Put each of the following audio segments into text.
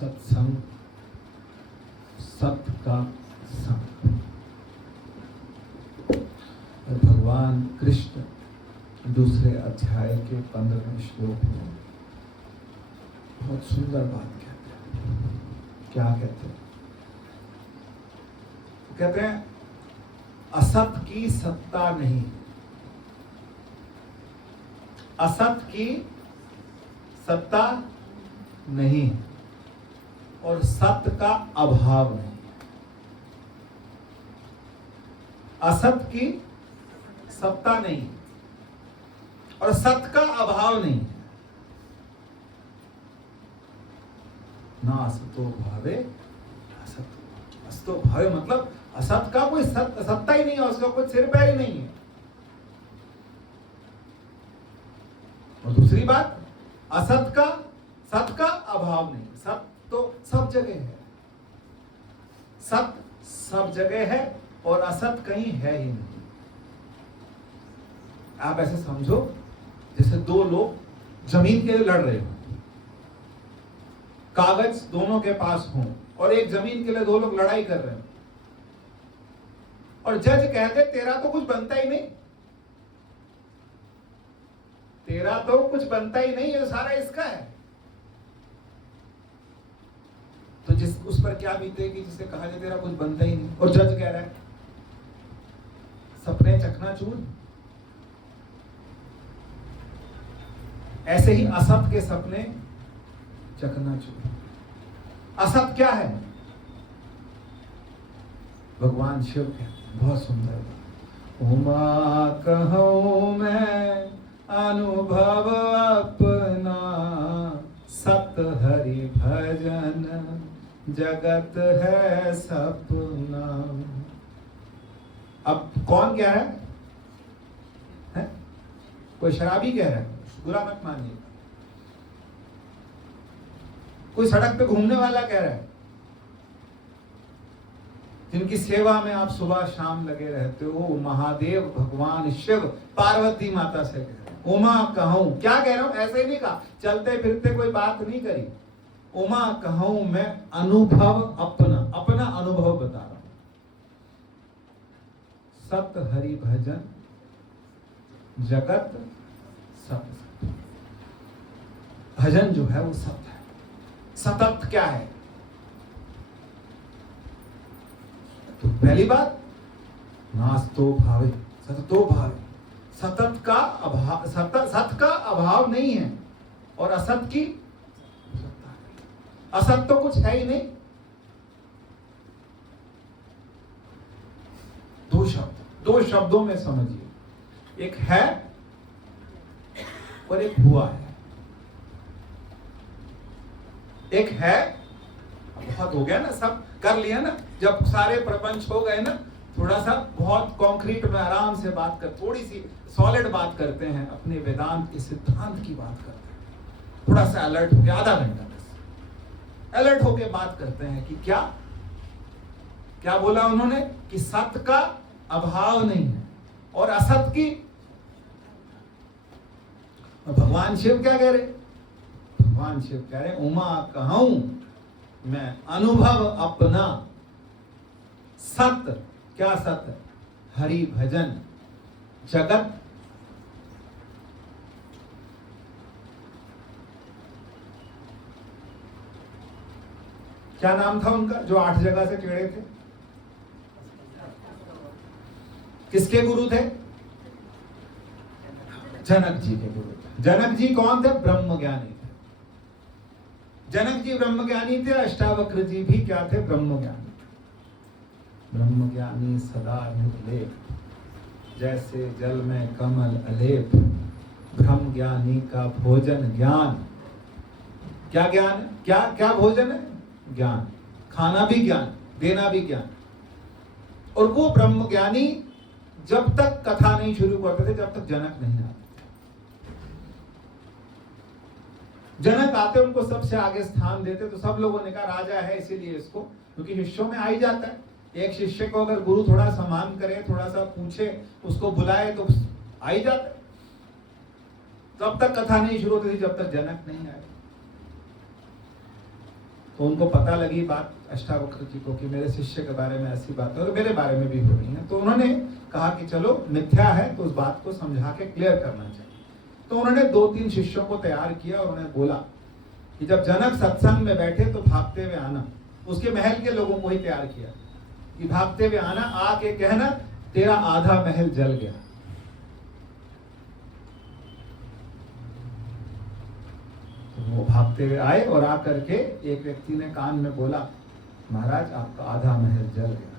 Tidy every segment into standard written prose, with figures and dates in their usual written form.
सत्संग, सत्य का संग। और भगवान कृष्ण दूसरे अध्याय के 15वें श्लोक में बहुत सुंदर बात कहते हैं। क्या कहते हैं? कहते हैं असत की सत्ता नहीं, असत की सत्ता नहीं और सत्य का अभाव नहीं। असत की सत्ता नहीं और सत्य का अभाव नहीं। ना असतो भावे असत, असतो भावे मतलब असत का कोई सत्ता ही नहीं है, उसका कोई सिर पैर ही नहीं है। और दूसरी बात, असत का सत्य का अभाव नहीं। सत्य तो सब जगह है, सत्य सब जगह है और असत कहीं है ही नहीं। आप ऐसे समझो जैसे दो लोग जमीन के लिए लड़ रहे हो, कागज दोनों के पास हों और एक जमीन के लिए दो लोग लड़ाई कर रहे हैं और जज कहते तेरा तो कुछ बनता ही नहीं, तेरा तो कुछ बनता ही नहीं, ये सारा इसका है। तो जिस उस पर क्या बीतेगी जिसे कहा जाए तेरा कुछ बनता ही नहीं, और जज कह रहा है सपने चकनाचूर। ऐसे ही असत के सपने चकनाचूर। असत क्या है? भगवान शिव कहते हैं, बहुत सुंदर, उमा कहूं मैं अनुभव अपना, सत हरि भजन जगत है सपना। अब कौन कह रहा है? कोई शराबी कह रहा है, बुरा मत मानिए। कोई सड़क पे घूमने वाला कह रहा है, जिनकी सेवा में आप सुबह शाम लगे रहते हो, महादेव भगवान शिव पार्वती माता से कह रहे हैं उमा कहूं। क्या कह रहा हूं? ऐसे ही नहीं कहा, चलते फिरते कोई बात नहीं करी। उमा कहूं मैं अनुभव अपना, अपना अनुभव बता रहा हूं। सत हरि भजन जगत सत। भजन जो है वो सत्य है। सतत क्या है? तो पहली बात, नास्तो भावे सततो भावे, सतत का अभाव, सत का अभाव नहीं है और असत की सत्ता है। असत तो कुछ है ही नहीं। दो शब्द, दो शब्दों में समझिए, एक है और एक हुआ है। एक है, बहुत हो गया ना, सब कर लिया ना, जब सारे प्रपंच हो गए ना, थोड़ा सा बहुत कॉन्क्रीट में आराम से बात कर, थोड़ी सी सॉलिड बात करते हैं, अपने वेदांत के सिद्धांत की बात करते हैं। थोड़ा सा अलर्ट होके, आधा घंटा बस अलर्ट होके बात करते हैं कि क्या क्या बोला उन्होंने कि सत्य का अभाव नहीं है और असत की। भगवान शिव क्या कह रहे? भगवान शिव कह रहे उमा कहूं मैं अनुभव अपना, सत्य क्या? सत्य हरि भजन जगत। क्या नाम था उनका जो 8 जगह से टेढ़े थे? किसके गुरु थे? जनक जी के गुरु थे। जनक जी कौन थे? ब्रह्म ज्ञानी थे। जनक जी ब्रह्म ज्ञानी थे, अष्टावक्र जी भी क्या थे? ब्रह्म ज्ञानी। ब्रह्म ज्ञानी सदा निर्लेप, जैसे जल में कमल अलेप। ब्रह्म ज्ञानी का भोजन ज्ञान। क्या ज्ञान? क्या क्या भोजन है? ज्ञान। खाना भी ज्ञान, देना भी ज्ञान। और वो ब्रह्म ज्ञानी जब तक कथा नहीं शुरू करते थे, जब तक जनक नहीं आते। जनक आते उनको सबसे आगे स्थान देते, तो सब लोगों ने कहा राजा है इसीलिए इसको, क्योंकि शिष्यों में आ ही जाता है। एक शिष्य को अगर गुरु थोड़ा सम्मान करे, थोड़ा सा पूछे, उसको बुलाए तो आ ही जाता है। तब तक कथा नहीं शुरू होती थी जब तक जनक नहीं आए। तो उनको पता लगी बात अष्टावक्र जी को कि मेरे शिष्य के बारे में ऐसी बात है और मेरे बारे में भी हो रही है। तो उन्होंने कहा कि चलो मिथ्या है तो उस बात को समझा के क्लियर करना चाहिए। तो उन्होंने 2-3 शिष्यों को तैयार किया और उन्हें बोला कि जब जनक सत्संग में बैठे तो भागते हुए आना। उसके महल के लोगों को ही तैयार किया कि भागते हुए आना, आके कहना तेरा आधा महल जल गया। तो वो भागते हुए आए और आकर के एक व्यक्ति ने कान में बोला, महाराज आपका आधा महल जल गया।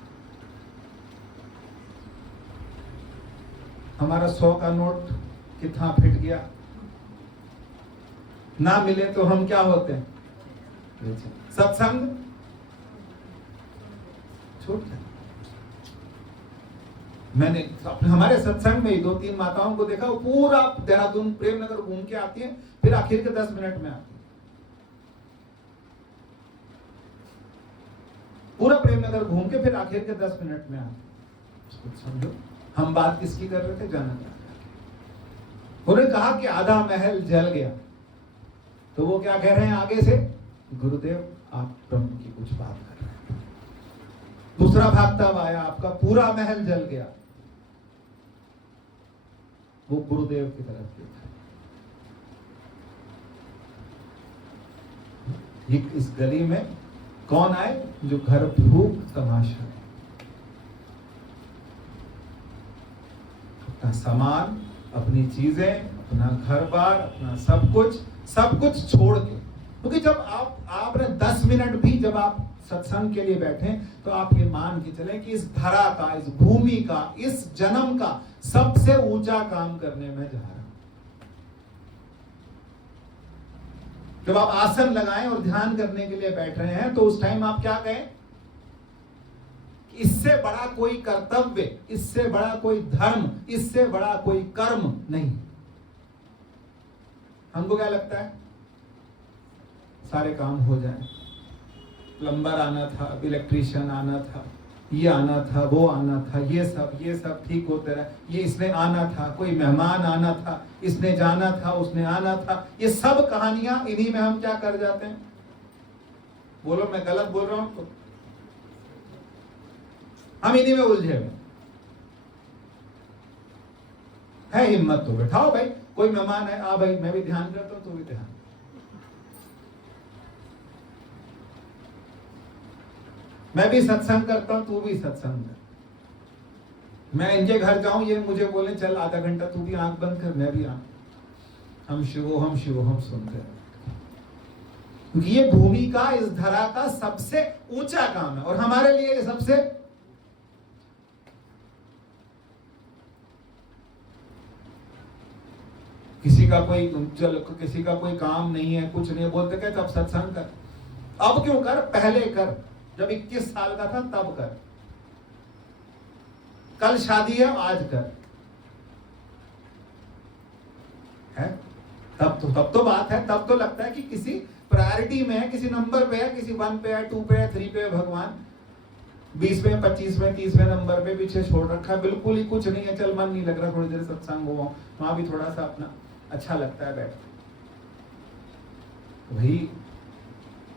हमारा 100 का नोट कितना फिट गया, ना मिले तो हम क्या होते हैं, सत्संग छूट जाए। मैंने हमारे सत्संग में 2-3 माताओं को देखा, वो पूरा देहरादून प्रेमनगर घूम के आती हैं, फिर आखिर के 10 मिनट में आती हैं। पूरा प्रेमनगर घूम के फिर आखिर के 10 मिनट में आती हैं। समझो हम बात किसकी कर रहे थे, जानना। उन्होंने कहा कि आधा महल जल गया। तो वो क्या कह रहे हैं आगे से, गुरुदेव आप ब्रह्म की कुछ बात कर रहे हैं। दूसरा भागता हुआ आया, आपका पूरा महल जल गया। वो गुरुदेव की तरफ देखा। इस गली में कौन आए, जो घर भूख तमाशा है, अपना सामान, अपनी चीजें, अपना घर बार, अपना सब कुछ छोड़ के। क्योंकि जब आपने 10 मिनट भी जब आप सत्संग के लिए बैठे तो आप ये मान के चले कि इस धरा का, इस भूमि का, इस जन्म का सबसे ऊंचा काम करने में जा रहा हूं। जब आप आसन लगाएं और ध्यान करने के लिए बैठ रहे हैं तो उस टाइम आप क्या कहें, इससे बड़ा कोई कर्तव्य, इससे बड़ा कोई धर्म, इससे बड़ा कोई कर्म नहीं। हमको क्या लगता है, सारे काम हो जाए, प्लम्बर आना था, इलेक्ट्रीशियन आना था, ये आना था, वो आना था, ये सब ठीक होते रहे, ये इसने आना था, कोई मेहमान आना था, इसने जाना था, उसने आना था। ये सब कहानियां, इन्हीं में हम क्या कर जाते हैं। बोलो मैं गलत बोल रहा हूं तो हम इन्हीं में उलझे हुए है। हिम्मत तो बैठाओ भाई, कोई मेहमान है, आ भाई मैं भी ध्यान करता हूं, तू भी ध्यान। मैं भी सत्संग करता हूं, तू भी सत्संग कर। मैं इनके घर जाऊं, ये मुझे बोले चल आधा घंटा तू भी आंख बंद कर, मैं भी आंख। हम शिवोहम सुनते हैं। क्योंकि ये भूमि का, इस धरा का सबसे ऊंचा काम है और हमारे लिए ये सबसे किसी का कोई काम नहीं है, कुछ नहीं है, बोलते क्या तब सत्संग कर। अब क्यों कर, पहले कर। जब 21 साल का था तब कर। कल शादी है, आज कर है। तब तो बात है, तब तो लगता है कि किसी प्रायोरिटी में है, किसी नंबर पे है, किसी 1 पे है, 2 पे है, 3 पे है। भगवान 20वें, 25वें, 30वें नंबर पे पीछे छोड़ रखा है। बिल्कुल ही कुछ नहीं है, चल मन नहीं लग रहा, थोड़ी देर सत्संग हुआ, वहां भी थोड़ा सा अपना अच्छा लगता है बैठ। वही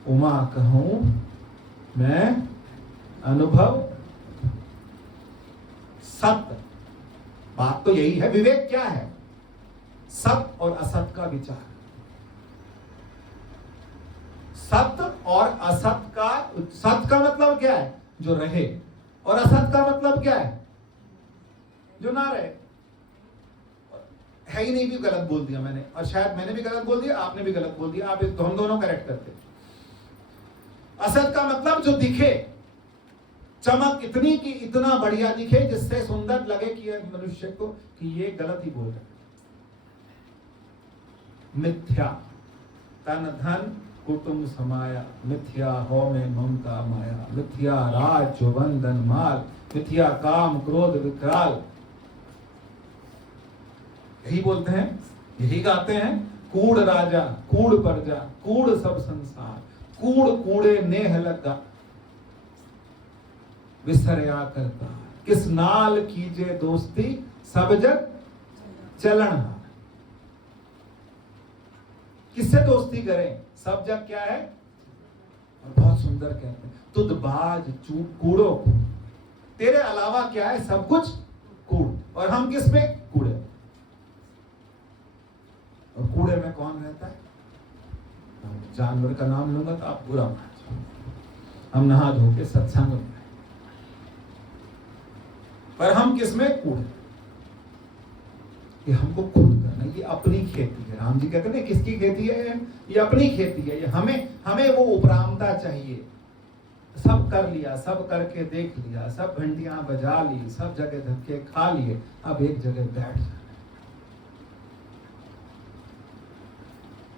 उमा कहूं मैं अनुभव सत्य। बात तो यही है। विवेक क्या है, सत्य और असत का विचार। सत्य और असत का, सत्य का मतलब क्या है, जो रहे, और असत का मतलब क्या है, जो ना रहे। है ही नहीं, भी गलत बोल दिया मैंने, और शायद मैंने भी गलत बोल दिया, आपने भी गलत बोल दिया। आप हम दोनों करेक्ट करते। असत का मतलब जो दिखे, चमक इतनी कि इतना बढ़िया दिखे जिससे सुंदर लगे कि मनुष्य को कि ये गलत ही बोल रहे। मिथ्या तन धन कुटुंब समाया, मिथ्या हो में ममता माया, मिथ्या राज बंधन माल, मिथ्या काम क्रोध विकराल। यही बोलते हैं, यही गाते हैं। कूड़ राजा कूड़ प्रजा, कूड़ सब संसार, कूड़ कूड़े नेह लगा, विसरया करता किस नाल कीजे दोस्ती, सब जग चलन हार। किससे दोस्ती करें, सब जग क्या है, सुंदर कहते हैं, तुद बाज कूड़ो, तेरे अलावा क्या है, सब कुछ कूड़, और हम किस में, कूड़े। और कूड़े में कौन रहता है, जानवर का नाम लूंगा तो आप बुरा मान जाओ, हम नहा धो के सत्संग में, पर हम किस में, कूड़े। ये हमको खुद करना, ये अपनी खेती है। राम जी कहते हैं किसकी खेती है, ये अपनी खेती है। ये हमें वो उपरामता चाहिए। सब कर लिया, सब करके देख लिया, सब घंटियां बजा ली, सब जगह धक्के खा लिए, अब एक जगह बैठ जाना,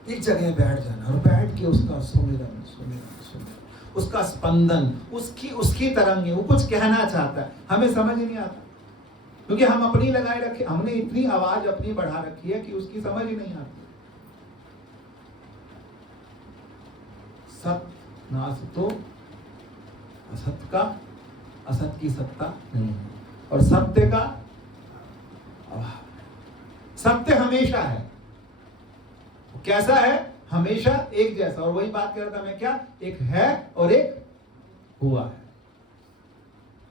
एक जगह बैठ जाना और बैठ के उसका सुमिरन सुमिरन सुमिरन, उसका स्पंदन, उसकी तरंग, वो कुछ कहना चाहता है, हमें समझ ही नहीं आता, क्योंकि हम अपनी लगाए रखे, हमने इतनी आवाज अपनी बढ़ा रखी है कि उसकी समझ ही नहीं आती। सत नास तो असत का, असत की सत्ता नहीं है, और सत्य का अभाव। सत्य हमेशा है, कैसा है, हमेशा एक जैसा। और वही बात कर रहा था मैं, क्या, एक है और एक हुआ है।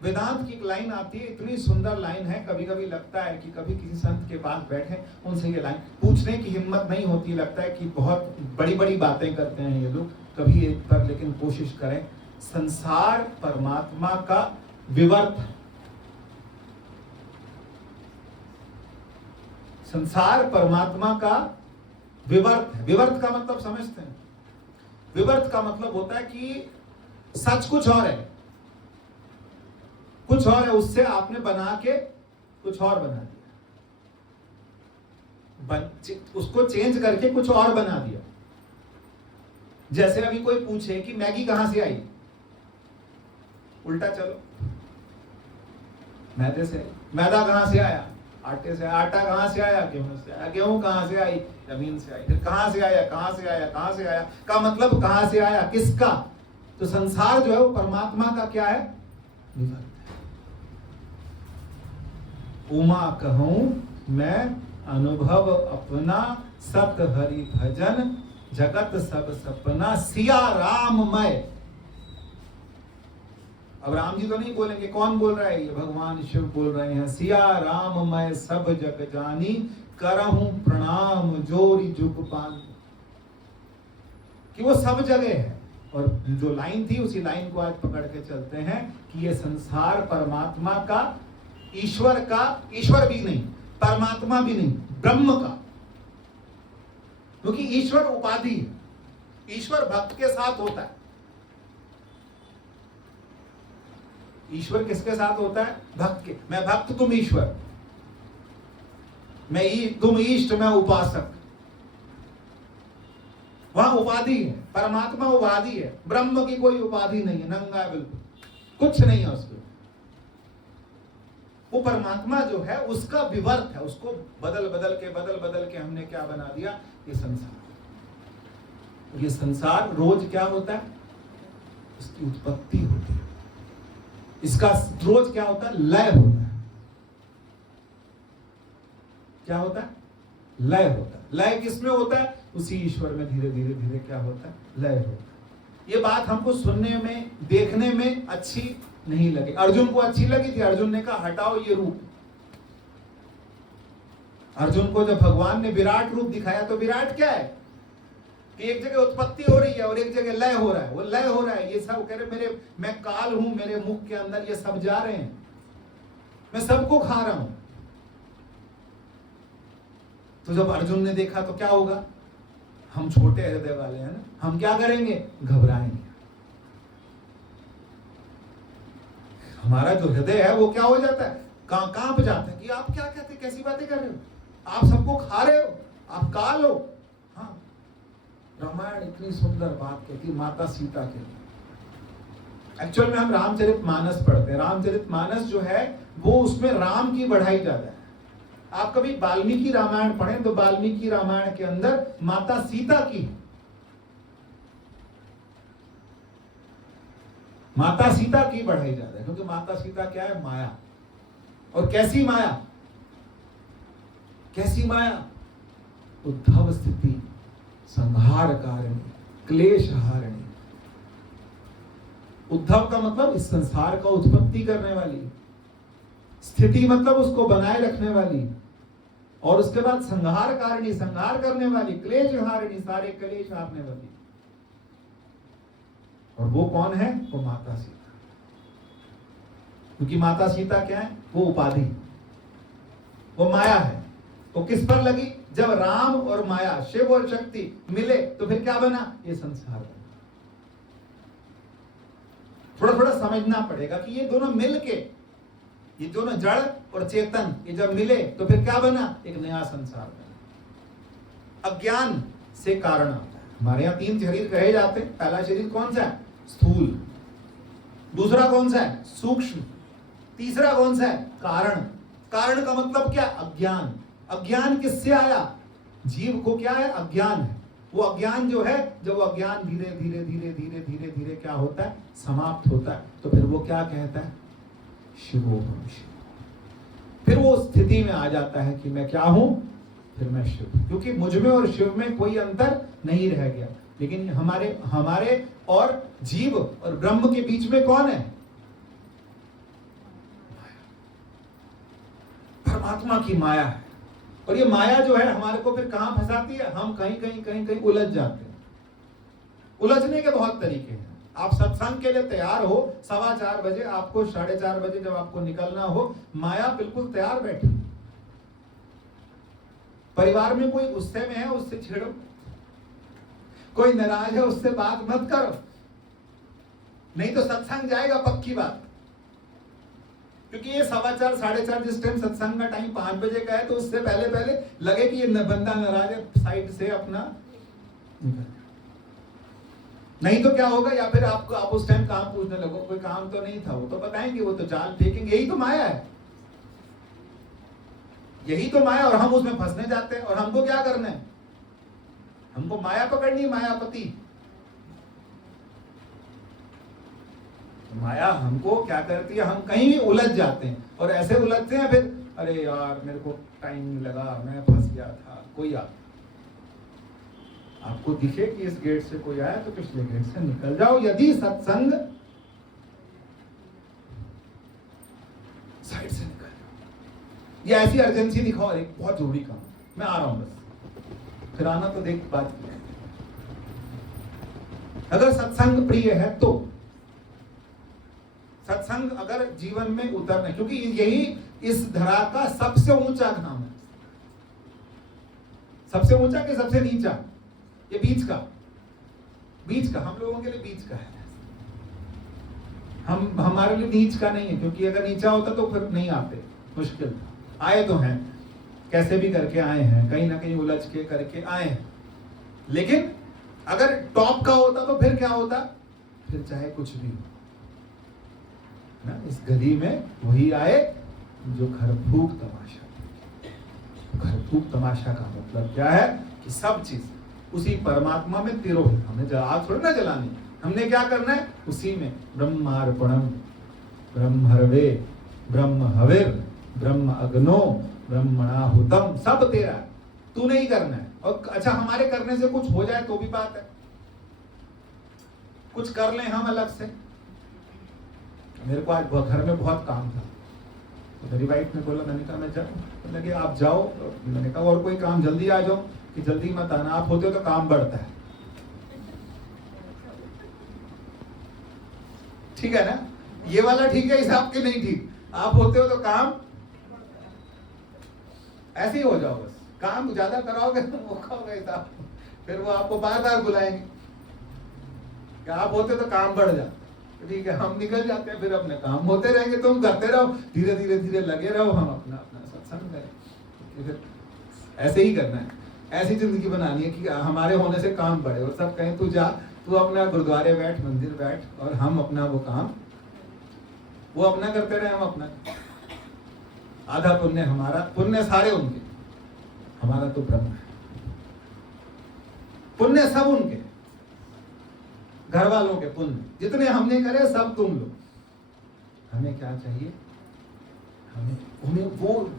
वेदांत की एक लाइन आती है, इतनी सुंदर लाइन है, कभी कभी लगता है कि कभी किसी संत के पास बैठे, उनसे ये लाइन पूछने की हिम्मत नहीं होती, लगता है कि बहुत बड़ी बड़ी बातें करते हैं ये लोग, कभी एक पर लेकिन कोशिश करें। संसार परमात्मा का विवर्त, संसार परमात्मा का विवर्त है। विवर्त का मतलब समझते हैं, विवर्त का मतलब होता है कि सच कुछ और है, कुछ और है, उससे आपने बना के कुछ और बना दिया, उसको चेंज करके कुछ और बना दिया। जैसे अभी कोई पूछे कि मैगी कहां से आई, उल्टा चलो, मैदे से, मैदा कहां से आया, आटे से, आटा कहां से आया, गेहूं से आया, गेहूं कहां से आई, जमीन से आई, फिर कहां से आया, कहां से आया, कहां से आया का मतलब कहां से आया, किसका। तो संसार जो है वो परमात्मा का क्या है, विवर्त है। उमा कहूं मैं अनुभव अपना, सत हरि भजन जगत सब सपना, सिया राममय। अब राम जी तो नहीं बोलेंगे, कौन बोल रहा है, ये भगवान शिव बोल रहे हैं। सिया राममय सब जग जानी, करहूं प्रणाम जोरी जुग पानी, कि वो सब जगह है। और जो लाइन थी उसी लाइन को आज पकड़ के चलते हैं कि ये संसार परमात्मा का, ईश्वर का, ईश्वर भी नहीं, परमात्मा भी नहीं, ब्रह्म का, क्योंकि ईश्वर उपाधि है, ईश्वर भक्त के साथ होता है। ईश्वर किसके साथ होता है, भक्त के। मैं भक्त, तुम ईश्वर, तुम इष्ट, मैं उपासक, वहां उपाधि है। परमात्मा उपाधि है, ब्रह्म की कोई उपाधि नहीं है, नंगा है बिल्कुल, कुछ नहीं है उसको। वो परमात्मा जो है उसका विवर्त है, उसको बदल बदल के हमने क्या बना दिया, ये संसार। ये संसार रोज क्या होता है, इसकी उत्पत्ति होती है, इसका रोज क्या होता है, लय होता है। क्या होता है, लय होता है। लय किसमें होता है, उसी ईश्वर में धीरे धीरे क्या होता है, लय होता है। ये बात हमको सुनने में, देखने में अच्छी नहीं लगी, अर्जुन को अच्छी लगी थी। अर्जुन ने कहा हटाओ ये रूप। अर्जुन को जब भगवान ने विराट रूप दिखाया, तो विराट क्या है कि एक जगह उत्पत्ति हो रही है और एक जगह लय हो रहा है। वो लय हो रहा है, ये सब कह रहे मैं काल हूं, मेरे मुख के अंदर ये सब जा रहे हैं, मैं सबको खा रहा हूं। तो जब अर्जुन ने देखा तो क्या होगा, हम छोटे हृदय वाले हैं ना, हम क्या करेंगे, घबराएंगे। हमारा जो हृदय है वो क्या हो जाता है, कांप जाता है कि आप क्या कहते, कैसी बातें कर रहे हो, आप सबको खा रहे हो, आप काल हो। हाँ, रामायण इतनी सुंदर बात कहती माता सीता के लिए। एक्चुअल में हम रामचरितमानस पढ़ते हैं, रामचरितमानस जो है वो उसमें राम की बढ़ाई ज्यादा है। आप कभी वाल्मीकि रामायण पढ़ें तो वाल्मीकि रामायण के अंदर माता सीता की, माता सीता की बढ़ाई ज्यादा है, क्योंकि माता सीता क्या है, माया। और कैसी माया, कैसी माया, उद्धव स्थिति, संहार कारिणी, क्लेश हारिणी। उद्धव का मतलब इस संसार का उत्पत्ति करने वाली, स्थिति मतलब उसको बनाए रखने वाली, और उसके बाद संहार कारिणी, संहार करने वाली, क्लेश हारिणी, सारे क्लेश हारने वाली। और वो कौन है? वो माता सीता। क्योंकि माता सीता क्या है? वो उपाधि, वो माया है। वो किस पर लगी? जब राम और माया, शिव और शक्ति मिले तो फिर क्या बना? ये संसार बना। थोड़ा थोड़ा समझना पड़ेगा कि ये दोनों मिलके, ये दोनों जड़ और चेतन, ये जब मिले तो फिर क्या बना? एक नया संसार बना। अज्ञान से कारण आता है। हमारे यहाँ 3 शरीर कहे जाते हैं। पहला शरीर कौन सा है? स्थूल। दूसरा कौन सा है? सूक्ष्म। तीसरा कौन सा है? कारण। कारण का मतलब क्या? अज्ञान। अज्ञान किससे आया? जीव को क्या है? अज्ञान है। वो अज्ञान जो है, जब वो अज्ञान धीरे धीरे धीरे धीरे धीरे धीरे क्या होता है? समाप्त होता है। तो फिर वो क्या कहता है? शिवोहम शिव। फिर वो स्थिति में आ जाता है कि मैं क्या हूं? फिर मैं शिव, क्योंकि मुझ में और शिव में कोई अंतर नहीं रह गया। लेकिन हमारे और जीव और ब्रह्म के बीच में कौन है? परमात्मा की माया है। और ये माया जो है हमारे को फिर कहां फंसाती है? हम कहीं कहीं कहीं कहीं उलझ जाते हैं। उलझने के बहुत तरीके हैं। आप सत्संग के लिए तैयार हो, 4:15 बजे, आपको 4:30 बजे जब आपको निकलना हो, माया बिल्कुल तैयार बैठी। परिवार में कोई गुस्से में है, उससे छेड़ो। कोई नाराज है, उससे बात मत करो, नहीं तो सत्संग जाएगा, पक्की बात। क्योंकि ये 4:15 4:30 जिस टाइम सत्संग का टाइम 5 बजे का है, तो उससे पहले पहले लगे कि ये बंदा नाराज है, साइड से अपना नहीं तो क्या होगा? या फिर आप उस टाइम काम पूछने लगो, कोई काम तो नहीं था, वो तो बताएंगे, वो तो जाल फेंकेंगे। यही तो माया है, यही तो माया। और हम उसमें फंसने जाते हैं। और हमको क्या करना है? हमको माया पकड़नी है, मायापति। माया हमको क्या करती है? हम कहीं भी उलझ जाते हैं, और ऐसे उलझते हैं फिर, अरे यार मेरे को टाइम नहीं लगा, मैं फंस गया था। कोई आपको दिखे कि इस गेट से कोई आया तो पिछले गेट से निकल जाओ। यदि सत्संग, साइड से निकल जाओ। ये ऐसी अर्जेंसी दिखाओ, एक बहुत जरूरी काम, मैं आ रहा हूं बस, फिर आना तो देख बात। अगर सत्संग प्रिय है तो सत्संग अगर जीवन में उतरना, क्योंकि यही इस धरा का सबसे ऊंचा धाम है। सबसे ऊंचा कि सबसे नीचा? ये बीच का, बीच का हम लोगों के लिए बीच का है। हमारे लिए नीच का नहीं है, क्योंकि अगर नीचा होता तो फिर नहीं आते, मुश्किल था। आए तो हैं, कैसे भी करके आए हैं, कहीं ना कहीं उलझ के करके आए हैं। लेकिन अगर टॉप का होता तो फिर क्या होता? फिर चाहे कुछ भी हो ना, इस गली में वही आए जो घर फूक तमाशा। घर फूक तमाशा का मतलब क्या है? कि सब चीज उसी परमात्मा में तिरोहित। हमें आग थोड़ी ना जलानी, हमने क्या करना है? उसी में ब्रह्मार्पणम ब्रह्मर्वे ब्रह्म हविर ब्रह्म अग्नो ब्रह्मणाहुतम, सब तेरा, तू नहीं करना है। और अच्छा, हमारे करने से कुछ हो जाए तो भी बात है, कुछ कर लें हम अलग से। मेरे को आज घर में बहुत काम था, तो मेरी वाइफ ने बोला, मैंने कहा मैं जाऊँ, लगे आप जाओ। मैंने कहा और कोई काम जल्दी आ जाओ, कि जल्दी मत आना, आप होते हो तो काम बढ़ता है। ठीक है ना? ये वाला ठीक है, हिसाब के नहीं ठीक। आप होते हो तो काम ऐसे ही हो जाओ, बस काम ज्यादा कराओगे तो मौका होगा हिसाब, फिर वो आपको बार बार बुलाएंगे कि आप होते तो काम बढ़ जाता। ठीक है, हम निकल जाते हैं, फिर अपने काम होते रहेंगे, तुम करते रहो, धीरे धीरे धीरे लगे रहो, हम अपना अपना सत्संग करें। फिर ऐसे ही करना है, ऐसी जिंदगी बनानी है कि हमारे होने से काम बढ़े, और सब कहें तू जा, तू अपना गुरुद्वारे बैठ, मंदिर बैठ, और हम अपना वो काम वो अपना करते रहे, हम अपना। आधा पुण्य हमारा, पुण्य सारे उनके, हमारा तो ब्रह्म है। पुण्य सब उनके, घर वालों के पुण्य जितने हमने करे सब तुम लो। हमें क्या चाहिए? हमें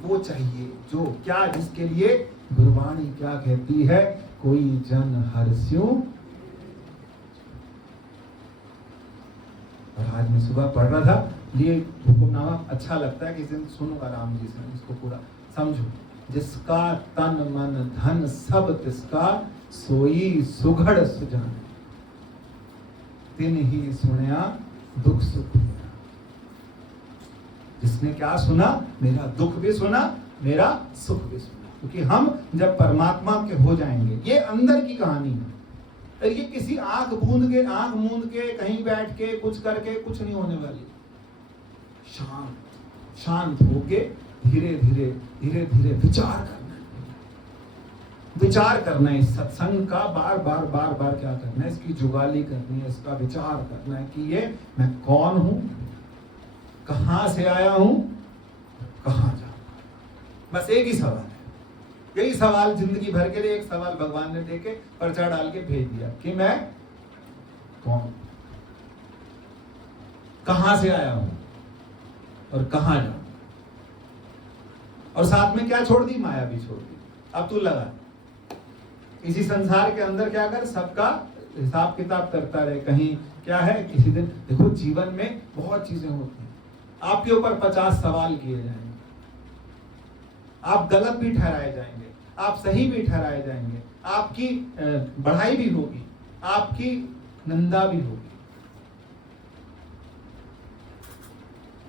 वो चाहिए जो क्या, जिसके लिए गुरबाणी क्या कहती है? कोई जन हर्ष्यों, और आज मैं सुबह पढ़ रहा था, ये हुक्मनामा अच्छा लगता है कि इस दिन सुनो आराम जी से, इसको पूरा समझो। जिसका तन मन धन सब तिसका, सोई सुघड़ सुजान, तिन ही सुनया दुख सुख। जिसने क्या सुना, मेरा दुख भी सुना, मेरा सुख भी सुना। क्योंकि हम जब परमात्मा के हो जाएंगे, ये अंदर की कहानी है, ये किसी आंख मूंद के कहीं बैठ के कुछ करके कुछ नहीं होने वाली। शांत होके धीरे धीरे विचार करना है। इस सत्संग का बार बार क्या करना है, इसकी जुगाली करनी है, इसका विचार करना है कि ये मैं कौन हूं, कहां से आया हूं, कहां जाऊंगा। बस एक ही सवाल है, यही सवाल जिंदगी भर के लिए। एक सवाल भगवान ने देके पर्चा डाल के भेज दिया कि मैं कौन, कहां से आया हूं और कहां जाऊं। और साथ में क्या छोड़ दी, माया भी छोड़ दी। अब तू लगा इसी संसार के अंदर क्या कर, सबका हिसाब किताब करता रहे। कहीं क्या है, किसी दिन देखो जीवन में बहुत चीजें होती हैं, आपके ऊपर 50 सवाल किए जाएंगे, आप गलत भी ठहराए जाएंगे, आप सही भी ठहराए जाएंगे, आपकी बढ़ाई भी होगी, आपकी निंदा भी होगी,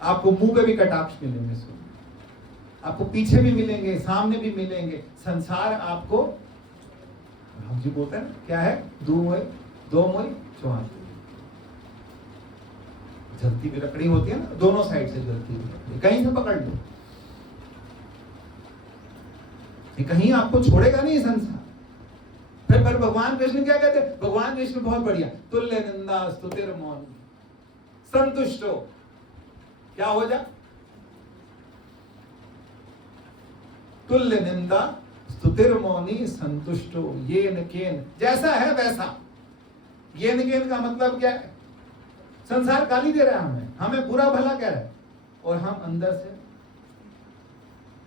आपको मुंह पे भी कटाक्ष मिलेंगे, आपको पीछे भी मिलेंगे, सामने भी मिलेंगे। संसार आपको, हम जी बोलते हैं ना, क्या है, दो मोई चौहान। जलती भी लकड़ी होती है ना, दोनों साइड से जलती हुई लकड़ी, कहीं से पकड़ लो, कहीं आपको छोड़ेगा नहीं संसार। फिर भगवान कृष्ण क्या कहते हैं, भगवान कृष्ण बहुत बढ़िया, तुल्य निंदा स्तुतिर मौन संतुष्ट हो। क्या हो जा, तुल्य निंदा स्तुतिर मौनी संतुष्टो येन केन, जैसा है वैसा। येन केन का मतलब क्या है, संसार गाली दे रहा है हमें बुरा भला कह रहा है, और हम अंदर से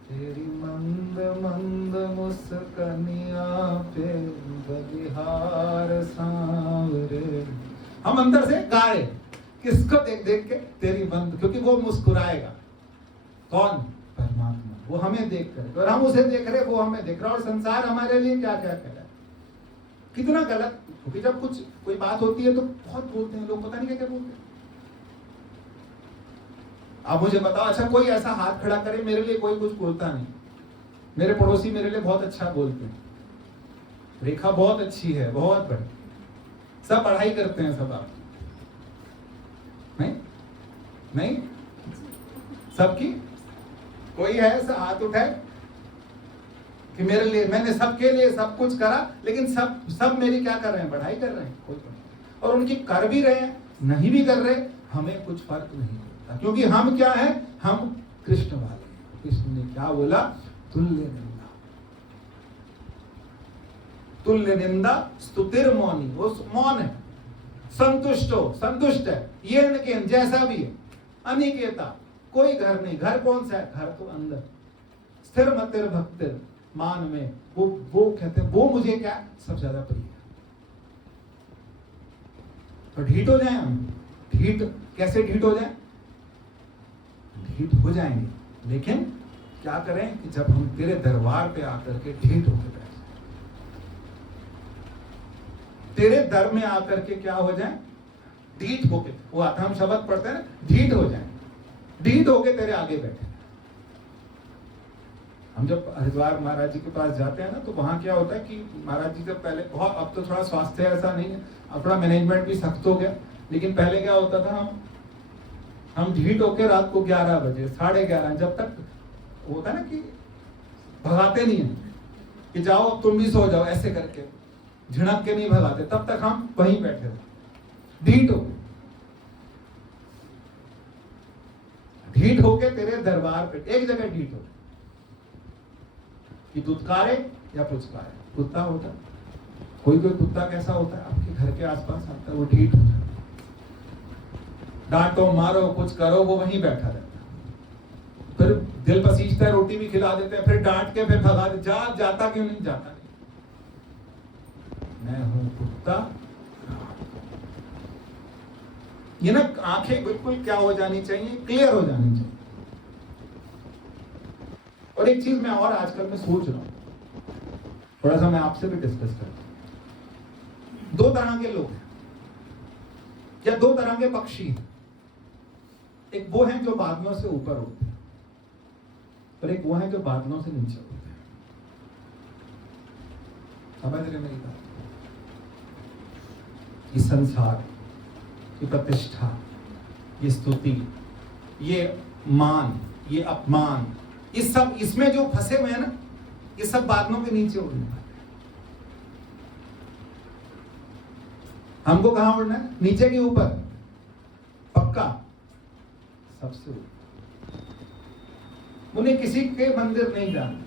तेरी मंद मंद मुस्कनिया पे बलिहार सांवरे, हम अंदर से गा रहे, किसको देख देख के, तेरी मंद, क्योंकि वो मुस्कुराएगा। कौन, परमात्मा, वो हमें देख कर, और हम उसे देख रहे, वो हमें देख रहा। और संसार हमारे लिए क्या क्या कह रहा है, कितना गलत। क्योंकि जब कुछ कोई बात होती है तो बहुत बोलते हैं लोग, पता नहीं क्या क्या बोलते हैं। आप मुझे बताओ, अच्छा कोई ऐसा हाथ खड़ा करे, मेरे लिए कोई कुछ बोलता नहीं, मेरे पड़ोसी मेरे लिए बहुत अच्छा बोलते हैं, रेखा बहुत अच्छी है, बहुत बड़ी, सब पढ़ाई करते हैं, सब आप नहीं सबकी, कोई है ऐसा हाथ उठाए कि मेरे लिए, मैंने सबके लिए सब कुछ करा, लेकिन सब मेरी क्या कर रहे हैं, पढ़ाई कर रहे हैं, कोई नहीं। और उनकी कर भी रहे हैं, नहीं भी कर रहे, हमें कुछ फर्क नहीं पड़ता, क्योंकि हम क्या है, हम कृष्ण वाले हैं। कृष्ण ने क्या बोला, तुल्य निंदा स्तुतिर मौनी, वो मौन है, संतुष्ट हो, संतुष्ट है, ये न जैसा भी है, अनिकेता, कोई घर नहीं। घर कौन सा है, घर तो अंदर, स्थिर मतिर भक्तिर मान में, वो कहते हैं, वो मुझे क्या सबसे ज्यादा प्रिय है। तो ढीठ हो जाए हम, ढीठ कैसे ढीठ हो जाए, ढीठ हो जाएंगे, लेकिन क्या करें कि जब हम तेरे दरबार पे आकर के ढीठ होकर बैठ, तेरे दर में आकर के क्या हो जाए, ढीठ होके, वो आता हम शब्द पढ़ते हैं ना, ढीठ हो जाए, ढीठ होके तेरे आगे बैठे। हम जब हरिद्वार महाराज जी के पास जाते हैं ना, तो वहां क्या होता है कि महाराज जी जब पहले बहुत, अब तो थोड़ा स्वास्थ्य ऐसा नहीं है, अब थोड़ा मैनेजमेंट भी सख्त हो गया, लेकिन पहले क्या होता था, हम ढीठ होके रात को 11 बजे 11:30 जब तक होता ना कि भगाते नहीं है कि जाओ अब तुम भी सो जाओ, ऐसे करके झिड़क के नहीं भगाते, तब तक हम वहीं बैठे थे ढीठ होके। ढीठ होके तेरे दरबार पे एक जगह ढीठ हो कि दुत्कारे या पुचकारे। कुत्ता होता, कोई कुत्ता कैसा होता है, आपके घर के आसपास आता है, वो ढीठ होता है, डांटो मारो कुछ करो, वो वहीं बैठा रहता है। फिर दिल पसीजता है, रोटी भी खिला देते हैं, फिर डांट के फिर भगा दे, जाता क्यों नहीं, जाता नहीं। मैं हूं कुत्ता, ये ना आंखें बिल्कुल क्या हो जानी चाहिए, क्लियर हो जानी चाहिए। और एक चीज मैं और आजकल मैं सोच रहा हूं, थोड़ा सा मैं आपसे भी डिस्कस करता हूं। दो तरह के लोग हैं या दो तरह के पक्षी हैं। एक वो हैं जो बादलों से ऊपर उड़ते हैं और एक वो हैं जो बादलों से नीचे उड़ते हैं। समझ रहे मेरी बात? ये संसार, ये प्रतिष्ठा, ये स्तुति, ये मान, ये अपमान, ये सब इसमें जो फंसे हुए हैं ना, ये सब बादलों के नीचे उड़ने वाले हैं। हमको कहां उड़ना है? नीचे के ऊपर, पक्का सबसे ऊपर। उन्हें किसी के मंदिर नहीं जाना,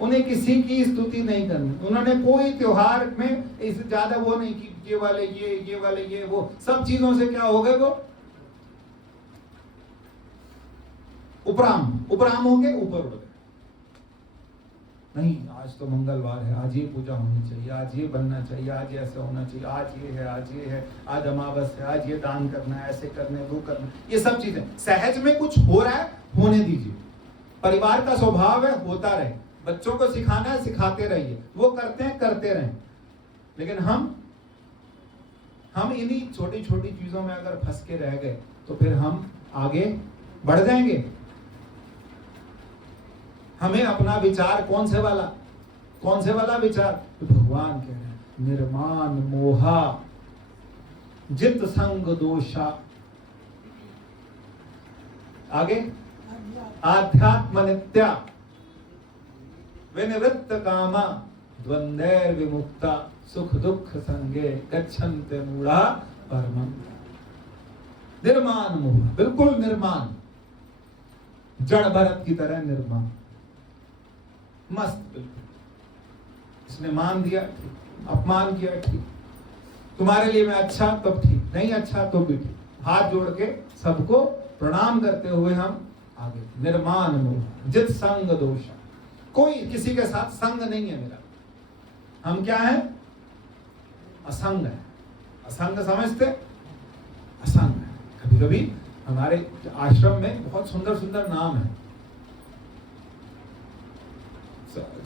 उन्हें किसी की स्तुति नहीं करनी, उन्होंने कोई त्योहार में इससे ज्यादा वो नहीं कि ये वाले ये वाले ये वो, सब चीजों से क्या हो गए? वो उपराम हो गए, ऊपर उड़ गए। नहीं, आज तो मंगलवार है, आज ये पूजा होनी चाहिए, आज ये बनना चाहिए, आज ऐसा होना चाहिए, आज ये है, आज ये है, आज अमावस है, आज ये दान करना है, ऐसे करना है, वो करना है। ये सब चीजें सहज में कुछ हो रहा है, होने दीजिए। परिवार का स्वभाव है, होता रहे। बच्चों को सिखाना है, सिखाते रहिए, वो करते हैं, करते रहें। लेकिन हम इन्हीं छोटी छोटी चीजों में अगर फंस के रह गए तो फिर हम आगे बढ़ जाएंगे। हमें अपना विचार कौन से वाला विचार? तो भगवान कह रहे हैं निर्माण मोहा जित संग दोषा, आगे आध्यात्म नित्या विनिवृत्त कामा द्वंद्वैर विमुक्ता सुख दुख संगे गच्छन्ते मूढ़ा परमं। निर्माण मोह, बिल्कुल निर्माण, जड़ भरत की तरह निर्माण, मस्त बिल्कुल। इसने मान दिया ठीक, अपमान किया ठीक, तुम्हारे लिए मैं अच्छा तब ठीक, नहीं अच्छा तो भी ठीक, हाथ जोड़ के सबको प्रणाम करते हुए हम आगे। निर्माण मोह जित संग दोष, कोई किसी के साथ संग नहीं है मेरा। हम क्या है? असंग है। असंग समझते? असंग है। कभी कभी हमारे आश्रम में बहुत सुंदर सुंदर नाम है,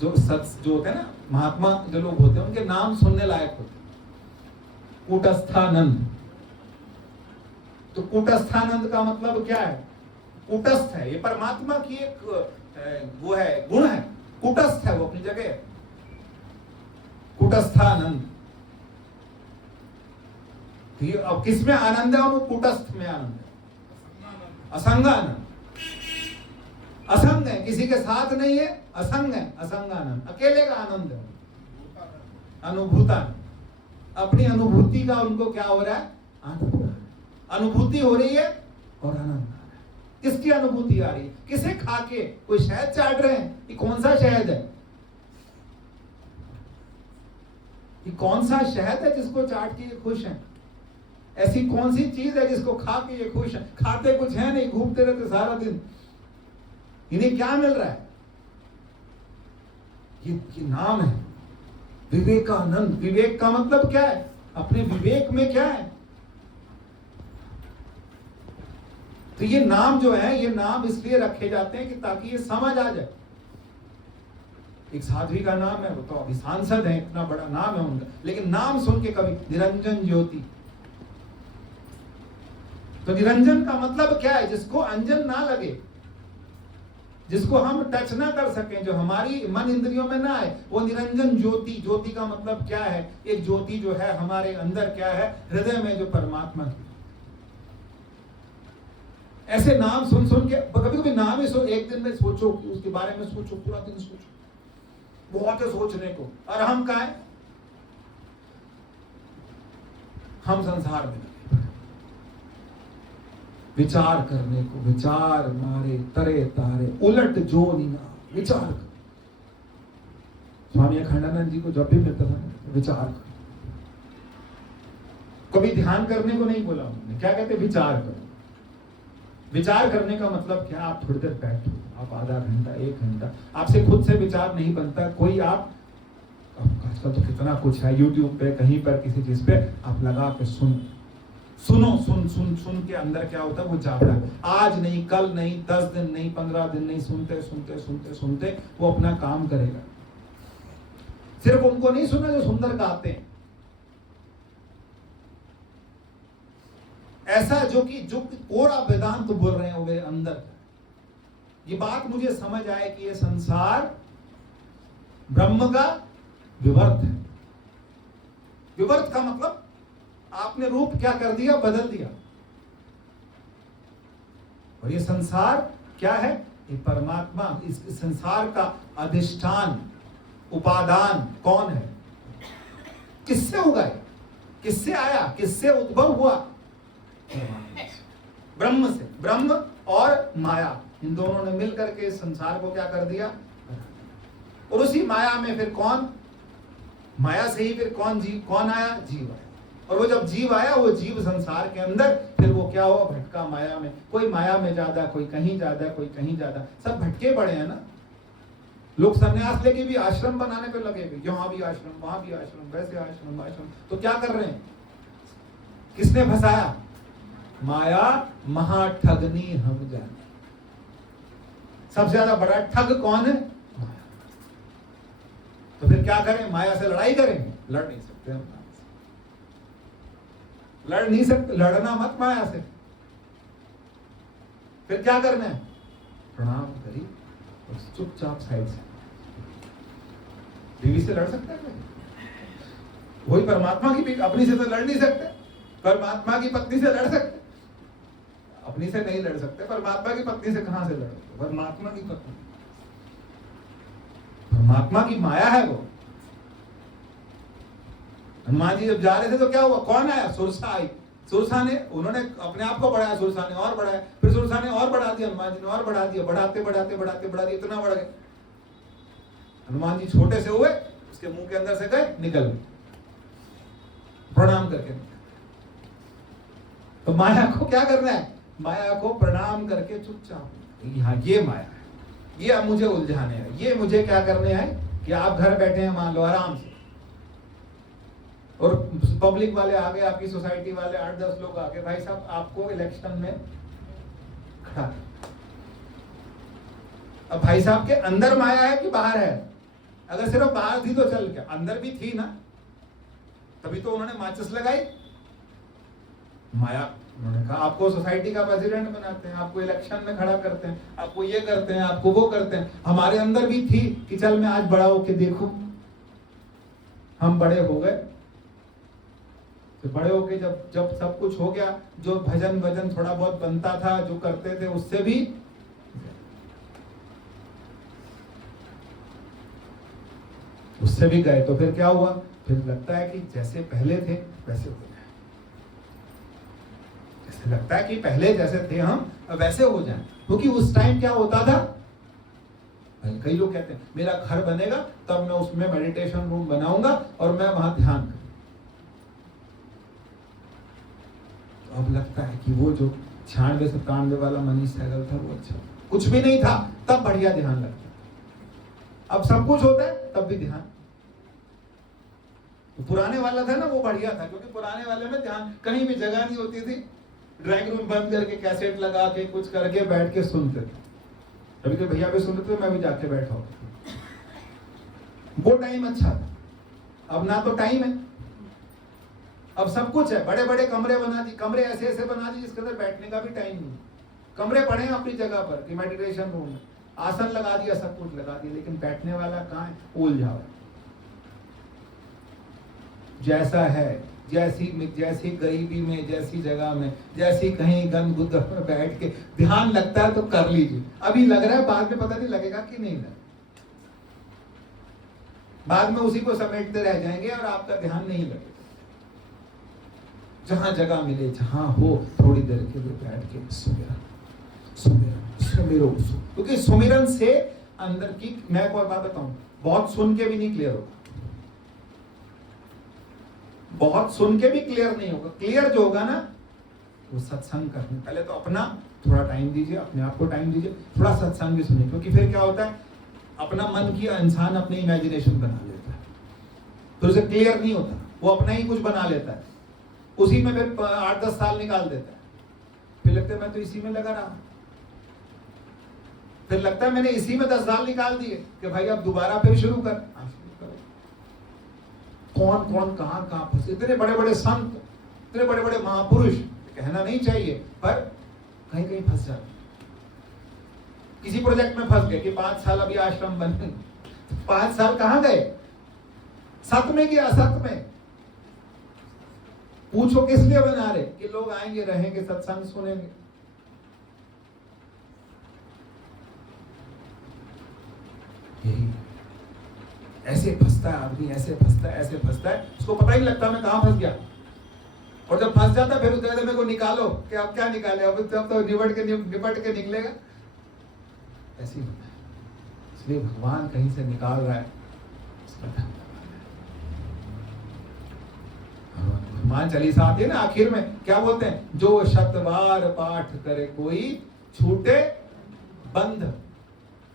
जो होते हैं ना महात्मा जो लोग होते हैं, उनके नाम सुनने लायक होते हैं। कूटस्थानंद, तो कूटस्थानंद का मतलब क्या है? कूटस्थ है, ये परमात्मा की एक वो है, गुण है। कूटस्थ है वो अपनी जगह, कूटस्थानंद। अब किस में आनंद है? वो कूटस्थ में आनंद है। असंगानंद, असंग है, किसी के साथ नहीं है, असंग है, असंगानंद, अकेले का आनंद है। अनुभूतानंद, अपनी अनुभूति का उनको क्या हो रहा है? आनंद। अनुभूति हो रही है और आनंद आ रहा है। किसकी अनुभूति आ रही है? किसे खा के? कोई शहद चाट रहे हैं, ये कौन सा शहद है? ये कौन सा शहद है जिसको चाट के ये खुश हैं? ऐसी कौन सी चीज है जिसको खा के ये खुश है? खाते कुछ है नहीं, घूमते रहते सारा दिन। इन्हें क्या मिल रहा है? ये नाम है विवेकानंद। विवेक का मतलब क्या है? अपने विवेक में क्या है? तो ये नाम जो है, ये नाम इसलिए रखे जाते हैं कि ताकि ये समझ आ जाए। एक साध्वी का नाम है, वो तो अभी सांसद है, इतना बड़ा नाम है उनका, लेकिन नाम सुन के कभी निरंजन ज्योति। तो निरंजन का मतलब क्या है? जिसको अंजन ना लगे, जिसको हम टच ना कर सकें, जो हमारी मन इंद्रियों में ना आए, वो निरंजन ज्योति। ज्योति का मतलब क्या है? एक ज्योति जो है हमारे अंदर क्या है? हृदय में जो परमात्मा की। ऐसे नाम सुन सुन के कभी कभी नाम ही एक दिन में सोचो, उसके बारे में सोचो, पूरा दिन सोचो, बहुत है सोचने को। और हम कहाँ हैं? हम संसार में विचार करने को, विचार मारे तरे तारे उलट जो नीना, विचार कर। स्वामी अखंडानंद जी को जब भी मिलता था, विचार कर। कभी ध्यान करने को नहीं बोला उन्होंने, क्या कहते? विचार करो। विचार करने का मतलब क्या? आप थोड़ी देर बैठो, आप आधा घंटा, 1 घंटा, आपसे खुद से विचार नहीं बनता। कोई आप आजकल तो कितना कुछ है, यूट्यूब पे, कहीं पर, किसी चीज पे आप लगा के सुन, सुनो, सुन सुन सुन के अंदर क्या होता है वो जाता है। आज नहीं, कल नहीं, 10 दिन नहीं, 15 दिन नहीं, सुनते सुनते सुनते सुनते वो अपना काम करेगा। सिर्फ उनको नहीं सुना जो सुंदर गाते हैं, ऐसा जो कोरा वेदांत बोल रहे हैं वे अंदर। ये बात मुझे समझ आए कि ये संसार ब्रह्म का विवर्त है। विवर्त का मतलब आपने रूप क्या कर दिया, बदल दिया। और ये संसार क्या है, ये परमात्मा, इस संसार का अधिष्ठान, उपादान कौन है, किससे उगाए, किससे आया, किससे उद्भव हुआ, ब्रह्म से। ब्रह्म और माया, इन दोनों ने मिलकर के इस संसार को क्या कर दिया। और उसी माया में फिर कौन, माया से ही फिर कौन आया, जीव आया। और वो जब जीव आया, वो जीव संसार के अंदर फिर वो क्या हुआ, भटका माया में। कोई माया में ज्यादा, कोई कहीं ज्यादा, कोई कहीं ज्यादा, सब भटके पड़े हैं ना। लोग संन्यास लेके भी आश्रम बनाने पे लगे, यहाँ भी आश्रम, वहां भी आश्रम, वैसे आश्रम आश्रम। तो क्या कर रहे हैं, किसने फंसाया, माया महाठगनी हम जाने। सबसे ज्यादा बड़ा ठग कौन है, माया। तो फिर क्या करें, माया से लड़ाई करेंगे, लड़ नहीं सकते हम, लड़ नहीं सकते, लड़ना मत माया से। फिर क्या करना है, प्रणाम करी और चुपचाप साइड से। बीवी से लड़ सकते हैं, वही परमात्मा की अपनी से तो लड़ नहीं सकते। परमात्मा की पत्नी से लड़ सकते, अपनी से नहीं लड़ सकते। परमात्मा की पत्नी से कहां से लड़ते, परमात्मा की पत्नी, परमात्मा की माया है वो। हनुमान जी जब जा रहे थे तो क्या हुआ, कौन आया, सुरसा आई। सुरसा ने, उन्होंने अपने आप को बढ़ाया, सुरसा ने और बढ़ाया, फिर सुरसा ने और बढ़ा दिया, हनुमान जी ने और बढ़ा दिया, बढ़ाते बढ़ाते बढ़ाते बढ़ाते इतना बढ़ गए। हनुमान जी छोटे से हुए, उसके मुंह के अंदर से गए, निकल गए प्रणाम करके। तो माया को क्या करना है, माया को प्रणाम करके चुपचाप, यहाँ ये माया है, ये अब मुझे उलझाने है, ये मुझे क्या करने है कि आप घर बैठे हैं मान लो आराम से, और पब्लिक वाले आ गए, आपकी सोसाइटी वाले 8-10 लोग आ गए, भाई साहब आपको इलेक्शन में खड़ा। अब भाई साहब के अंदर माया है कि बाहर है, अगर सिर्फ बाहर थी तो चल गया, अंदर भी थी ना, तभी तो उन्होंने माचिस लगाई। माया, उन्होंने कहा आपको सोसाइटी का प्रेसिडेंट बनाते हैं, आपको इलेक्शन में खड़ा करते हैं, आपको ये करते हैं, आपको वो करते हैं। हमारे अंदर भी थी कि चल मैं आज बड़ा होके देखूं, हम बड़े हो गए। तो बड़े होके जब सब कुछ हो गया, जो भजन वजन थोड़ा बहुत बनता था, जो करते थे, उससे भी गए। तो फिर क्या हुआ, फिर लगता है कि जैसे पहले थे वैसे हो जाए, जैसे लगता है कि पहले जैसे थे हम वैसे हो जाएं। क्योंकि उस टाइम क्या होता था, कई लोग कहते हैं मेरा घर बनेगा तब मैं उसमें मेडिटेशन रूम बनाऊंगा और मैं वहां ध्यान करूंगा। तो अब लगता है कि वो जो 96-97 वाला मनीष सहगल था वो अच्छा, कुछ भी नहीं था तब बढ़िया ध्यान लगता। अब सब कुछ होता है तब भी ध्यान। तो पुराने वाला था ना वो बढ़िया था, क्योंकि पुराने वाले में ध्यान कहीं भी जगह नहीं होती थी, ड्राइंग रूम बंद करके कैसेट लगा के कुछ करके बैठ के सुनते थे। कभी तो भैया भी सुनते थे, मैं भी जाके बैठा हूं। वो टाइम अच्छा था। अब ना तो टाइम है, अब सब कुछ है, बड़े बड़े कमरे बना दी, कमरे ऐसे ऐसे बना दी जिसके अंदर बैठने का भी टाइम नहीं। कमरे पड़े हैं अपनी जगह पर कि मेडिटेशन रूम है, आसन लगा दिया, सब कुछ लगा दिया, लेकिन बैठने वाला कहाँ है, उलझा हुआ। जैसा है, जैसी गरीबी में, जैसी जगह में, जैसी कहीं गंद गुद्द में बैठ के ध्यान लगता है तो कर लीजिए। अभी लग रहा है, बाद में पता नहीं लगेगा कि नहीं लगे, बाद में उसी को समेटते रह जाएंगे और आपका ध्यान नहीं लगेगा। जहां जगह मिले, जहां हो, थोड़ी देर के लिए बैठ के सुमिरन, क्योंकि सुमिरन से अंदर की, मैं एक और बात बताऊं, बहुत सुन के भी नहीं क्लियर होगा, बहुत सुन के भी क्लियर नहीं होगा। क्लियर जो होगा ना वो सत्संग करने, पहले तो अपना थोड़ा टाइम दीजिए, अपने आप को टाइम दीजिए, थोड़ा सत्संग भी सुनिए, क्योंकि फिर क्या होता है, अपना मन की इंसान अपनी इमेजिनेशन बना लेता है, तो उसे क्लियर नहीं होता, वो अपना ही कुछ बना लेता है। उसी में फिर 8-10 साल निकाल देता है, फिर लगता है मैं तो इसी में लगा रहा, फिर लगता है मैंने इसी में 10 साल निकाल दिए कि भाई अब दोबारा फिर शुरू कर। कौन कौन कहां कहां फंसे, इतने बड़े बड़े संत, इतने बड़े बड़े महापुरुष, कहना नहीं चाहिए पर कहीं कहीं फंस जाते। किसी प्रोजेक्ट में फंस गए कि 5 साल अभी आश्रम बने, 5 साल कहां गए, सत में कि असत में। पूछो किस लिए बना रहे, कि लोग आएंगे, रहेंगे, सत्संग सुनेंगे। यही ऐसे फंसता है आदमी, ऐसे फंसता है, ऐसे फंसता है, उसको पता ही नहीं लगता मैं कहां फंस गया। और जब फंस जाता फिर उसके मेरे को निकालो, कि अब क्या निकाले, अब तो निपट के निकलेगा। ऐसे ही होता है, इसलिए भगवान कहीं से निकाल रहा है। हनुमान चालीसा आती है ना, आखिर में क्या बोलते हैं, जो शतबार पाठ करे कोई, छूटे बंध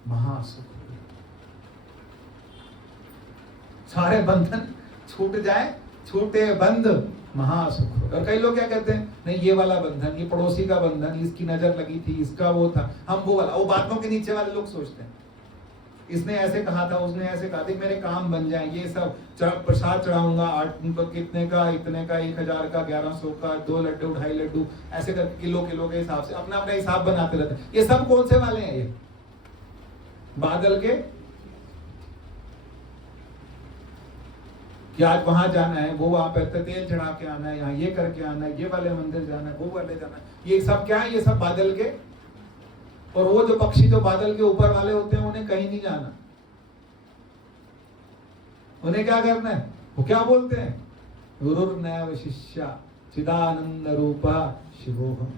महासुख। सारे बंधन छूट जाए, छूटे बंध महासुख। और कई लोग क्या कहते हैं, नहीं ये वाला बंधन, ये पड़ोसी का बंधन, इसकी नजर लगी थी, इसका वो था, हम वो वाला। वो बातों के नीचे वाले लोग सोचते हैं, इसने ऐसे कहा था, उसने ऐसे कहा था, मेरे काम बन जाए, ये सब प्रसाद चढ़ाऊंगा 8 कितने का, इतने का, 1000 का, 1100 का, 2 लड्डू 2.5 लड्डू, ऐसे कर किलो के हिसाब से अपना अपना हिसाब बनाते रहते हैं। ये सब कौन से वाले हैं, ये बादल के, कि आज वहां जाना है, वो वहां पे तेल चढ़ा के आना है, यहाँ ये करके आना है, ये वाले मंदिर जाना है, वो वाले जाना है, ये सब क्या है, ये सब बादल के। और वो जो पक्षी जो बादल के ऊपर वाले होते हैं, उन्हें कहीं नहीं जाना, उन्हें क्या करना है, वो क्या बोलते हैं, गुरुर्नैव शिष्या चिदानंद रूपा शिवोहम।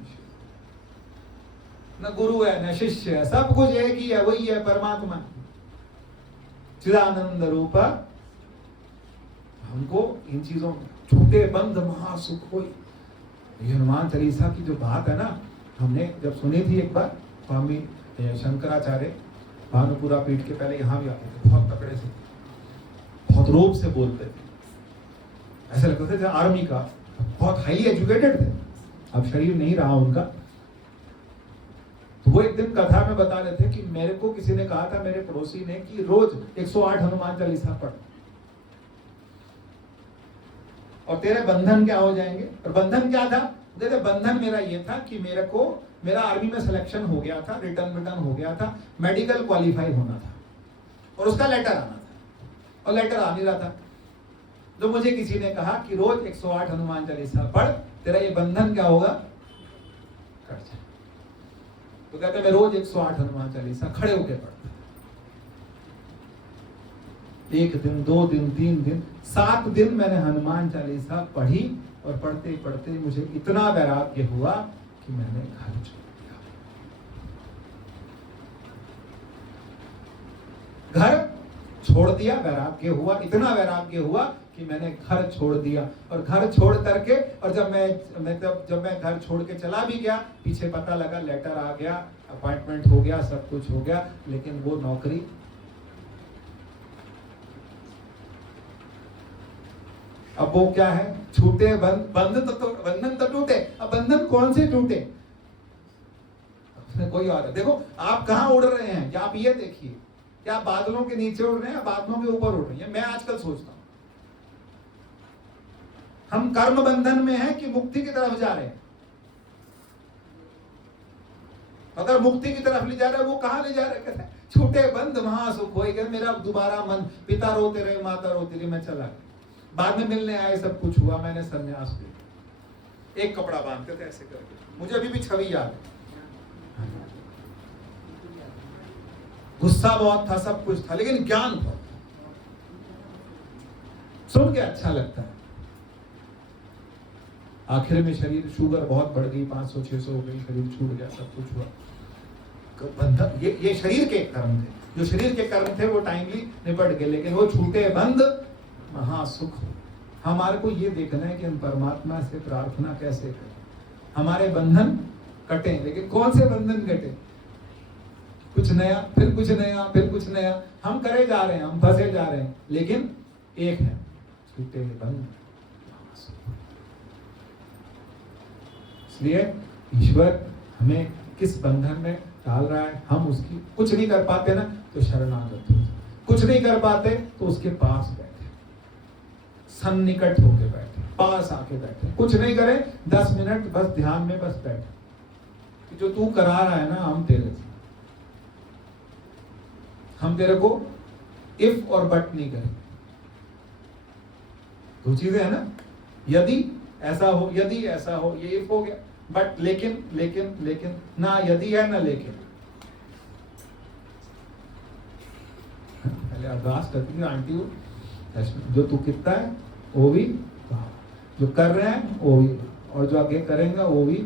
न गुरु है न शिष्य है, सब कुछ एक ही है, वही है परमात्मा, चिदानंद रूपा। हमको इन चीजों छूटे बंध महासुख होई। ये हनुमान चालीसा की जो बात है ना, हमने जब सुनी थी एक बार, स्वामी शंकराचार्य भानुपुरा पीठ के पहले यहाँ भी आते थे, बहुत तकड़े से, बहुत रूप से बोलते थे, ऐसा लगता था जैसे आर्मी का, बहुत हाईली एजुकेटेड थे। अब शरीर नहीं रहा उनका, तो वो एक दिन कथा में बता रहे थे कि मेरे को किसी ने कहा था, मेरे पड़ोसी ने, कि रोज 108 हनुमान चालीसा पढ़ और तेरे बंधन क्या हो जाएंगे। और बंधन क्या था, देखो बंधन मेरा ये था कि मेरा आर्मी में सिलेक्शन हो गया था, रिटर्न हो गया था, मेडिकल क्वालिफाई होना था और उसका लेटर आना था, और लेटर आ नहीं रहा था। तो मुझे किसी ने कहा कि रोज 108 हनुमान चालीसा पढ़, तेरा ये बंधन क्या होगा, कट जाए। तो कहते मैं रोज 108 हनुमान चालीसा खड़े होकर पढ़ता, 1 दिन 2 दिन 3 दिन 7 दिन मैंने हनुमान चालीसा पढ़ी, और पढ़ते पढ़ते मुझे इतना वैराग्य हुआ कि मैंने घर छोड़ दिया। घर छोड़ दिया, वैराग्य हुआ, इतना वैराग्य हुआ कि मैंने घर छोड़ दिया। और घर छोड़ करके, और जब मैं घर छोड़ के चला भी गया, पीछे पता लगा लेटर आ गया, अपॉइंटमेंट हो गया, सब कुछ हो गया, लेकिन वो नौकरी अब वो क्या है, छूटे बंधन तो टूटे। अब बंधन कौन से टूटे, कोई और है। देखो आप कहां उड़ रहे हैं, या आप ये देखिए, क्या आप बादलों के नीचे उड़ रहे हैं या बादलों के ऊपर उड़ रहे हैं। मैं आजकल सोचता हूं हम कर्म बंधन में हैं कि मुक्ति की तरफ जा रहे हैं। अगर मुक्ति की तरफ ले जा रहे हैं, वो कहां ले जा रहे हैं, कहते हैं छूटे बंध महासुख होए। मेरा दोबारा मन, पिता रोते रहे, माता रोती रही, मैं चला गया। बाद में मिलने आए, सब कुछ हुआ, मैंने संन्यास लिया, एक कपड़ा बांधते थे ऐसे करके, मुझे अभी भी छवि याद है। गुस्सा बहुत था, सब कुछ था, लेकिन ज्ञान था, सुन के अच्छा लगता है। आखिर में शरीर, शुगर बहुत बढ़ गई, 500-600 हो गई, शरीर छूट गया, सब कुछ हुआ। बंधन ये शरीर के कर्म थे, जो शरीर के कर्म थे वो टाइमली निपट गए, लेकिन वो छूटे बंध महासुख। हमारे को ये देखना है कि हम परमात्मा से प्रार्थना कैसे करें, हमारे बंधन कटे, लेकिन कौन से बंधन कटे, कुछ नया, फिर कुछ नया, फिर कुछ नया, हम करे जा रहे हैं, हम फंसे जा रहे हैं, लेकिन एक है, छूटे बंध। इसलिए ईश्वर हमें किस बंधन में डाल रहा है, हम उसकी कुछ नहीं कर पाते ना तो शरणागत हो, कुछ नहीं कर पाते तो उसके पास बैठे, सन्निकट होके बैठे, पास आके बैठे, कुछ नहीं करें 10 मिनट बस ध्यान में बस बैठे कि जो तू करा रहा है ना हम तेरे से, हम तेरे को इफ और बट नहीं करें। दो चीजें है ना, यदि ऐसा हो, यदि ऐसा हो, ये इफ हो गया, बट लेकिन लेकिन लेकिन ना यदि है ना लेकिन। पहले अरदास करती थी आंटी को, जो तू कितना है वो भी, जो कर रहे हैं वो भी, और जो आगे करेंगे वो भी।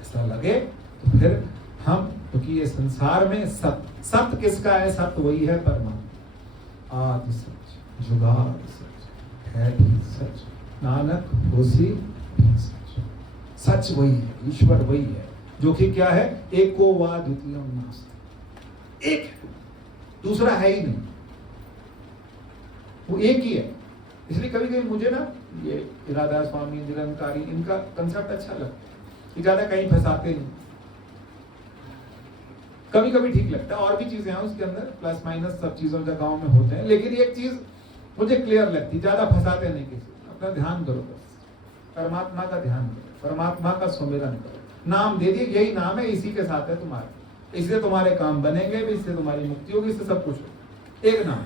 ऐसा लगे तो फिर हम, क्योंकि ये संसार में सत्य किसका है? सत्य वही है परमात्मा, आदि सच, जुगाद सच, है भी सच, नानक होसी भी सच। सच वही है, ईश्वर वही है, जो कि क्या है? एको वा द्वितीयम नास्ति, एक है, दूसरा है ही नहीं, वो एक ही है। इसलिए कभी कभी मुझे ना ये राधा स्वामी, निरंकारी, इनका कंसेप्ट अच्छा लगता है कि ज्यादा कहीं फंसाते नहीं, कभी कभी ठीक लगता है, और भी चीजें हैं उसके अंदर, प्लस माइनस सब चीजों जगहों में होते हैं, लेकिन एक चीज मुझे क्लियर लगती, ज्यादा फंसाते नहीं किसी, अपना ध्यान करो बस, परमात्मा का ध्यान करो, परमात्मा का सुमिरन करो, नाम दे दिए, यही नाम है, इसी के साथ है तुम्हारे, इससे तुम्हारे काम बनेंगे भी, इससे तुम्हारी मुक्ति होगी, इससे सब कुछ होगा, एक नाम,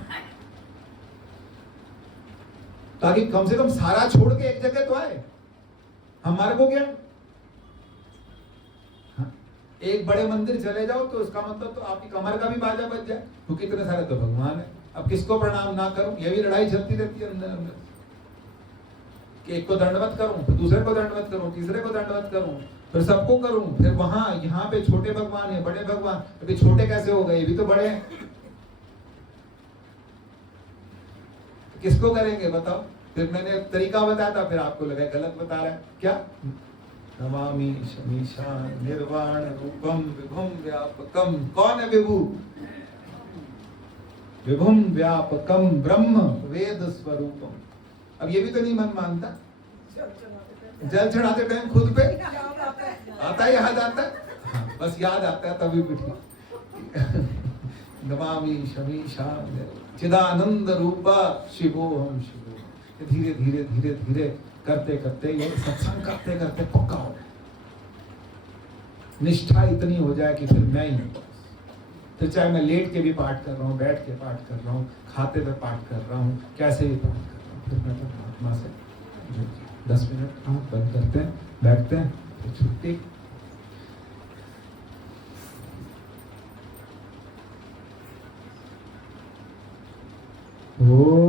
ताकि कम से कम सारा छोड़ के एक जगह तो आए। हमारे को क्या, एक बड़े मंदिर चले जाओ तो उसका मतलब तो आपकी कमर का भी बाजा बज जाए, क्योंकि इतने सारे तो भगवान है, अब किसको प्रणाम ना करूं, ये भी लड़ाई चलती रहती है अंदर अंदर, कि एक को दंडवत करूं, फिर दूसरे को दंडवत करूं, तीसरे को दंडवत करूं, फिर सबको करूं, फिर वहां यहाँ पे छोटे भगवान है, बड़े भगवान, अभी छोटे कैसे हो गए, ये भी तो बड़े हैं, किसको करेंगे बताओ? फिर मैंने तरीका बताया था, फिर आपको लगा गलत बता रहा है, क्या? नमामि शमीशा निर्वाण रूपम विभुम व्यापकम। कौन है विभु? विभुम व्यापकम ब्रह्म वेद स्वरूपम। अब ये भी तो नहीं मन मानता, जल चढ़ाते टाइम खुद पे आता है, याद आता है, हाँ, बस याद आता है तभी भी ठीक। नमामि शमीशा चिदानंद रूपा शिवोहम शिवो। धीरे धीरे धीरे धीरे करते करते, ये सत्संग करते करते पक्का हो, निष्ठा इतनी हो जाए कि फिर मैं ही हूं। फिर चाहे मैं लेट के भी पाठ कर रहा हूँ, बैठ के पाठ कर रहा हूँ, खाते हुए पाठ कर रहा हूँ, कैसे भी पाठ कर रहा हूँ, फिर मैं परमात्मा से 10 मिनट आँख बंद करते हैं, बैठते हैं, फिर छुट्टी। ओ